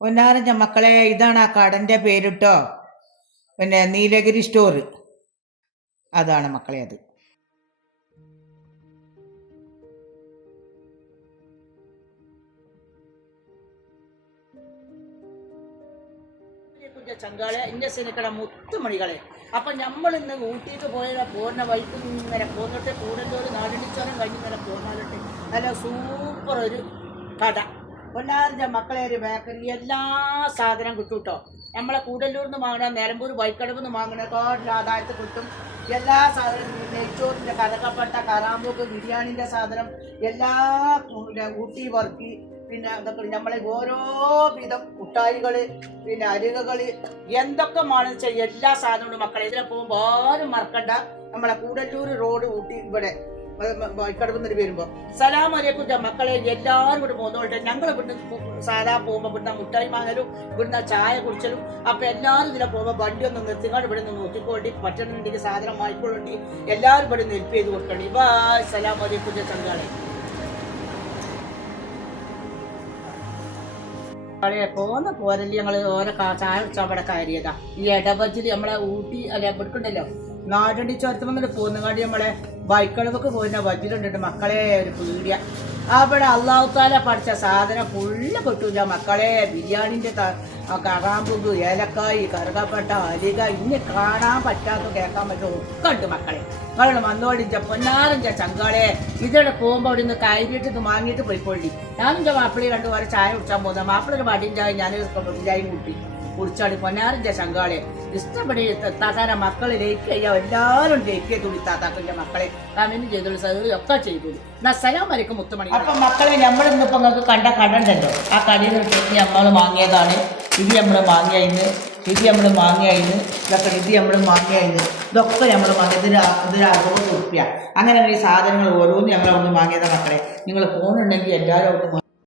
പൊന്നാരഞ്ച മക്കളെ, ഇതാണ് ആ കടൻ്റെ പേരിട്ടോ. പിന്നെ നീലഗിരി സ്റ്റോർ, അതാണ് മക്കളെ അത്. ചങ്കാളെ ഇന്റെ സിനിക്കട മുത്തുമണികളെ. അപ്പം നമ്മളിന്ന് ഊട്ടിക്ക് പോരുന്ന വൈക്ക് ഇങ്ങനെ പോന്നിട്ട് കൂടല്ലൂർ നാടിനിച്ചോരം കഴിഞ്ഞ് ഇങ്ങനെ പോന്നാലിട്ട് നല്ല സൂപ്പർ ഒരു കട. പൊന്നാരൻ്റെ മക്കളെ ഒരു ബേക്കറി, എല്ലാ സാധനം കിട്ടും കേട്ടോ. നമ്മളെ കൂടല്ലൂരിൽ നിന്ന് വാങ്ങണ, നിലമ്പൂർ വൈക്കടവിൽ നിന്ന് വാങ്ങണേക്കാട്ടിൽ ആദായത്തിൽ കിട്ടും എല്ലാ സാധനവും. നെയ്ച്ചോറിൻ്റെ കലക്കപ്പട്ട, കറാമ്പൂക്ക്, ബിരിയാണിൻ്റെ സാധനം, എല്ലാ ഊട്ടി വർക്കി, പിന്നെ അതൊക്കെ നമ്മളെ ഓരോ വിധം മുട്ടായികൾ, പിന്നെ അരികകൾ, എന്തൊക്കെ വേണമെന്ന് വെച്ചാൽ എല്ലാ സാധനവും മക്കളെ. ഇതിലെ പോകുമ്പോൾ ആരും മറക്കണ്ട, നമ്മളെ കൂടല്ലൂർ റോഡ് ഊട്ടി ഇവിടെ വൈക്കടവിൽ വരുമ്പോൾ സലാം അലൈക്കും മക്കളെ. എല്ലാവരും ഇവിടെ പോകുന്നോട്ടെ. ഞങ്ങൾ ഇവിടുന്ന് സാധാ പോകുമ്പോൾ ഇവിടുന്ന് മുട്ടായി വാങ്ങലും ഇവിടുന്ന് ചായ കുടിച്ചലും. അപ്പം എല്ലാവരും ഇതിലെ പോകുമ്പോൾ വണ്ടി ഒന്ന് നിർത്തിക്കൊണ്ട് ഇവിടെ നിന്ന് നോക്കിക്കൊണ്ടി, പറ്റണുണ്ടെങ്കിൽ സാധനം വാങ്ങിക്കൊള്ളി, എല്ലാവരും ഇവിടെ നിന്ന് ഹെൽപ്പ് ചെയ്ത് കൊടുക്കണ്ടി. ബായ്, സലാം അലൈക്കും ചങ്കാളെ. പോന്ന പോരല്ലേ ഞങ്ങൾ ഓരോ ചായ കുടിച്ചാൽ അവിടെ കയറിയതാ. ഈ ഇടവജിൽ നമ്മളെ ഊട്ടി അല്ല ഇവിടേക്കുണ്ടല്ലോ നാടണ്ടി ചോരത്തുമ്പോൾ പോകുന്നകാണ്ടി നമ്മളെ വൈക്കടവൊക്കെ പോയിരുന്ന വജിലുണ്ട് മക്കളെ. ഒരു പീടിയ അവിടെ അള്ളാഹുത്താല പഠിച്ച സാധനം ഫുള്ള് കിട്ടൂല മക്കളെ. ബിരിയാണിൻ്റെ കറാമ്പുക്, ഏലക്കായ്, കറുകപ്പട്ട, അരിക, ഇനി കാണാൻ പറ്റാത്ത കേൾക്കാൻ പറ്റുമോ ഒക്കെ ഉണ്ട് മക്കളെ. നിങ്ങൾ വന്നോടിച്ച പൊന്നാരഞ്ച ചങ്കാളെ. ഇതിടെ പോകുമ്പോൾ അവിടെ നിന്ന് കയറിയിട്ട് ഇത് വാങ്ങിയിട്ട് പോയിക്കൊള്ളി. ഞാനും എൻ്റെ മാപ്പിളി രണ്ടു പേരെ ചായ കുടിച്ചാൽ പോകുന്നത്. മാപ്പിളൊരു വടിയും ചായ, ഞാൻ ചായയും കൂട്ടി കുടിച്ചാടി. പൊന്നാരഞ്ച ചങ്കാളെ ഇഷ്ടപ്പെടി. താത്താര മക്കൾ ലൈക്ക് ചെയ്യാം, എല്ലാവരും ലൈക്ക് ചെയ്തോളി. താത്താക്കിൻ്റെ മക്കളെ കമന്റ് ചെയ്തോളി, സഹോദരി ഒക്കെ ചെയ്തോളി. സലാം അലൈക്കും മുത്തുമണി. അപ്പം മക്കളെ, നമ്മളിന്നിപ്പോൾ നിങ്ങൾക്ക് കണ്ട കട ഉണ്ടല്ലോ, ആ കടയിൽ നിന്നിട്ട് നമ്മൾ വാങ്ങിയതാണ്. ഇത് നമ്മൾ വാങ്ങിയായിരുന്നു, ഇത് നമ്മൾ വാങ്ങിയായിരുന്നു, ഇതൊക്കെ ഇത് നമ്മൾ വാങ്ങിയായിരുന്നു, ഇതൊക്കെ നമ്മൾ വാങ്ങിയത് ഇതൊരു 60 റുപ്യ. അങ്ങനെ ഈ സാധനങ്ങൾ ഓരോന്നും ഞങ്ങൾ അവിടെ നിന്ന് വാങ്ങിയതാണ് മക്കളെ. നിങ്ങൾ ഫോണുണ്ടെങ്കിൽ എല്ലാവരും അവിടെ